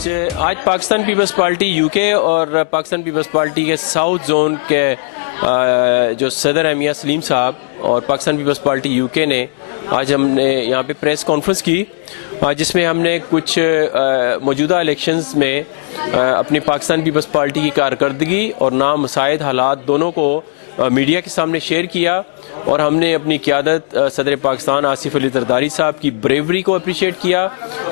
آج Pakistan Peoples party you کے اور پاکستان پیپلز پارٹی کے ساؤتھ زون کے جو صدر ہیں میاں سلیم صاحب اور پاکستان پیپلز پارٹی یو کے نے آج ہم نے یہاں پہ پریس کانفرنس کی جس میں ہم نے کچھ موجودہ الیکشنز میں اپنی پاکستان پیپلز پارٹی کی کارکردگی اور نامساعد حالات دونوں کو میڈیا کے سامنے شیئر کیا اور ہم نے اپنی قیادت صدر پاکستان آصف علی زرداری صاحب کی بریوری کو اپریشیٹ کیا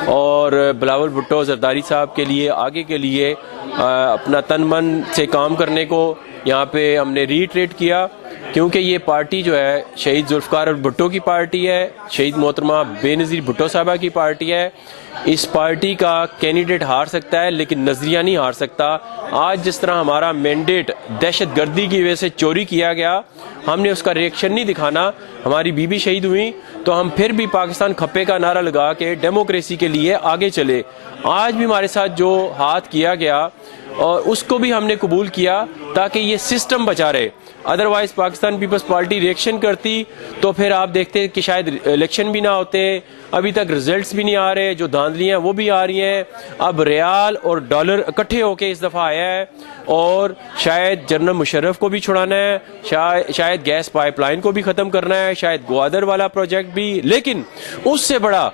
اور بلاول بھٹو زرداری صاحب کے لیے آگے کے لیے اپنا تن من سے کام کرنے کو یہاں پہ ہم نے ریٹریٹ کیا، کیونکہ یہ پارٹی جو ہے شہید ذوالفقار بھٹو کی پارٹی ہے، شہید محترمہ بے نظیر بھٹو صاحبہ کی پارٹی ہے۔ اس پارٹی کا کینڈیڈیٹ ہار سکتا ہے لیکن نظریہ نہیں ہار سکتا۔ آج جس طرح ہمارا مینڈیٹ دہشت گردی کی وجہ سے چوری کیا گیا، ہم نے اس کا ریئیکشن نہیں دکھانا، ہماری بیوی شہید ہوئی تو ہم پھر بھی پاکستان کھپے کا نعرہ لگا کے ڈیموکریسی کے لیے آگے چلے۔ آج بھی ہمارے ساتھ جو ہاتھ کیا گیا اور اس کو بھی ہم نے قبول کیا تاکہ یہ سسٹم بچا رہے، otherwise Pakistan Peoples Party reaction کرتی تو پھر آپ دیکھتے کہ شاید الیکشن بھی نہ ہوتے، ابھی تک ریزلٹس بھی نہیں آ رہے، جو دھاندلیاں وہ بھی آ رہی ہیں۔ اب ریال اور ڈالر اکٹھے ہو کے اس دفعہ آیا ہے اور شاید جنرل مشرف کو بھی چھڑانا ہے، شاید گیس پائپ لائن کو بھی ختم کرنا ہے، شاید گوادر والا پروجیکٹ بھی، لیکن اس سے بڑا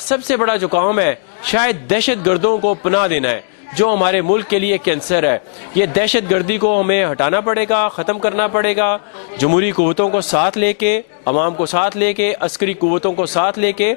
سب سے بڑا جو کام ہے شاید دہشت گردوں کو پناہ دینا ہے، جو ہمارے ملک کے لیے کینسر ہے۔ یہ دہشت گردی کو ہمیں ہٹانا پڑے گا، ختم کرنا پڑے گا، جمہوری قوتوں کو ساتھ لے کے، عوام کو ساتھ لے کے، عسکری قوتوں کو ساتھ لے کے،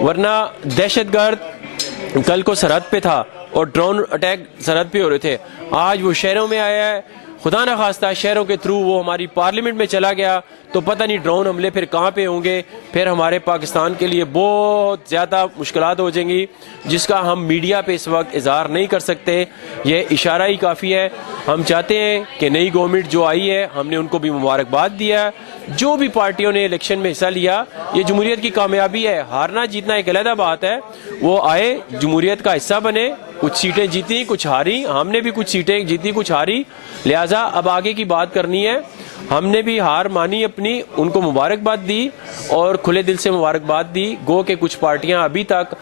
ورنہ دہشت گرد کل کو سرحد پہ تھا اور ڈرون اٹیک سرحد پہ ہو رہے تھے، آج وہ شہروں میں آیا ہے، خدا نہ خواستہ شہروں کے تھرو وہ ہماری پارلیمنٹ میں چلا گیا تو پتہ نہیں ڈرون حملے پھر کہاں پہ ہوں گے، پھر ہمارے پاکستان کے لیے بہت زیادہ مشکلات ہو جائیں گی، جس کا ہم میڈیا پہ اس وقت اظہار نہیں کر سکتے۔ یہ اشارہ ہی کافی ہے۔ ہم چاہتے ہیں کہ نئی گورنمنٹ جو آئی ہے، ہم نے ان کو بھی مبارکباد دیا ہے، جو بھی پارٹیوں نے الیکشن میں حصہ لیا، یہ جمہوریت کی کامیابی ہے، ہارنا جیتنا ایک علیحدہ بات ہے، وہ آئے جمہوریت کا حصہ بنے، کچھ سیٹیں جیتی کچھ ہاری، ہم نے بھی کچھ سیٹیں جیتی کچھ ہاری، لہٰذا اب آگے کی بات کرنی ہے۔ ہم نے بھی ہار مانی اپنی، ان کو مبارکباد دی اور کھلے دل سے مبارکباد دی، گو کہ کچھ پارٹیاں ابھی تک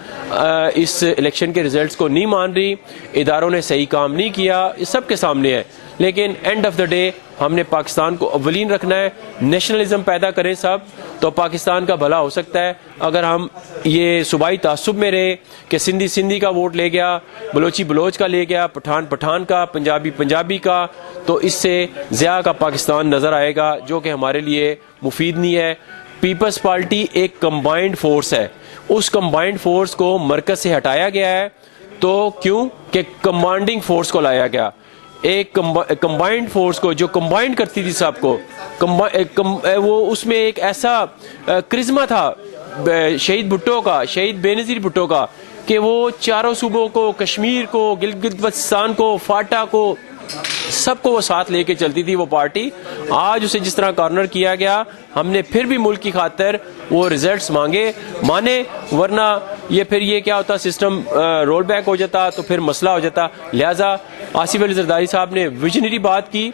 اس الیکشن کے ریزلٹس کو نہیں مان رہی، اداروں نے صحیح کام نہیں کیا، یہ سب کے سامنے ہے، لیکن اینڈ آف دا ڈے ہم نے پاکستان کو اولین رکھنا ہے، نیشنلزم پیدا کریں سب تو پاکستان کا بھلا ہو سکتا ہے۔ اگر ہم یہ صوبائی تعصب میں رہے کہ سندھی کا ووٹ لے گیا، بلوچی بلوچ کا لے گیا، پٹھان کا، پنجابی کا، تو اس سے ضیاع کا پاکستان نظر آئے گا، جو کہ ہمارے لیے مفید نہیں ہے۔ پیپلز پارٹی ایک کمبائنڈ فورس ہے، اس کمبائنڈ فورس کو مرکز سے ہٹایا گیا ہے، تو کیوں کہ کمانڈنگ فورس کو لایا گیا، ایک کمبائنڈ فورس کو جو کمبائنڈ کرتی تھی سب کو، وہ اس میں ایک ایسا کرزما تھا شہید بھٹو کا، شہید بے نظیر بھٹو کا، کہ وہ چاروں صوبوں کو، کشمیر کو، گلگت بلتستان کو، فاٹا کو، سب کو وہ ساتھ لے کے چلتی تھی وہ پارٹی۔ آج اسے جس طرح کارنر کیا گیا، ہم نے پھر بھی ملک کی خاطر وہ ریزلٹس مانے، ورنہ یہ پھر یہ کیا ہوتا، سسٹم رول بیک ہو جاتا تو پھر مسئلہ ہو جاتا۔ لہٰذا آصف علی زرداری صاحب نے ویژنری بات کی،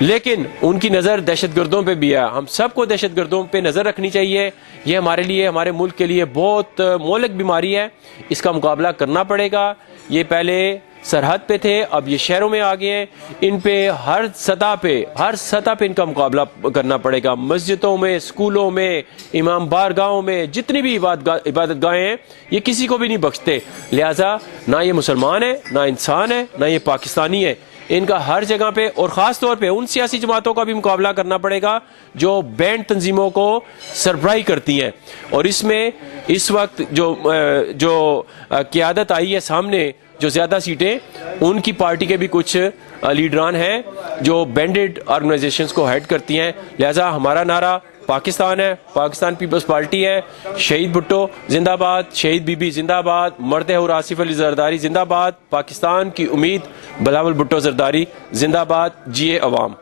لیکن ان کی نظر دہشت گردوں پہ بھی ہے، ہم سب کو دہشت گردوں پہ نظر رکھنی چاہیے، یہ ہمارے لیے، ہمارے ملک کے لیے بہت مہلک بیماری ہے، اس کا مقابلہ کرنا پڑے گا۔ یہ پہلے سرحد پہ تھے، اب یہ شہروں میں آ گئے ہیں، ان پہ ہر سطح پہ ان کا مقابلہ کرنا پڑے گا، مسجدوں میں، اسکولوں میں، امام بارگاہوں میں، جتنی بھی عبادت گاہیں ہیں، یہ کسی کو بھی نہیں بخشتے۔ لہٰذا نہ یہ مسلمان ہے، نہ انسان ہے، نہ یہ پاکستانی ہے، ان کا ہر جگہ پہ اور خاص طور پہ ان سیاسی جماعتوں کا بھی مقابلہ کرنا پڑے گا جو بینڈ تنظیموں کو سربراہی کرتی ہیں، اور اس میں اس وقت جو قیادت آئی ہے سامنے، جو زیادہ سیٹیں، ان کی پارٹی کے بھی کچھ لیڈران ہیں جو بینڈڈ آرگنائزیشنز کو ہیڈ کرتی ہیں۔ لہٰذا ہمارا نعرہ پاکستان ہے، پاکستان پیپلز پارٹی ہے، شہید بھٹو زندہ باد، شہید بی بی زندہ باد، مرد حور آصف علی زرداری زندہ باد، پاکستان کی امید بلاول بھٹو زرداری زندہ باد، جیے عوام۔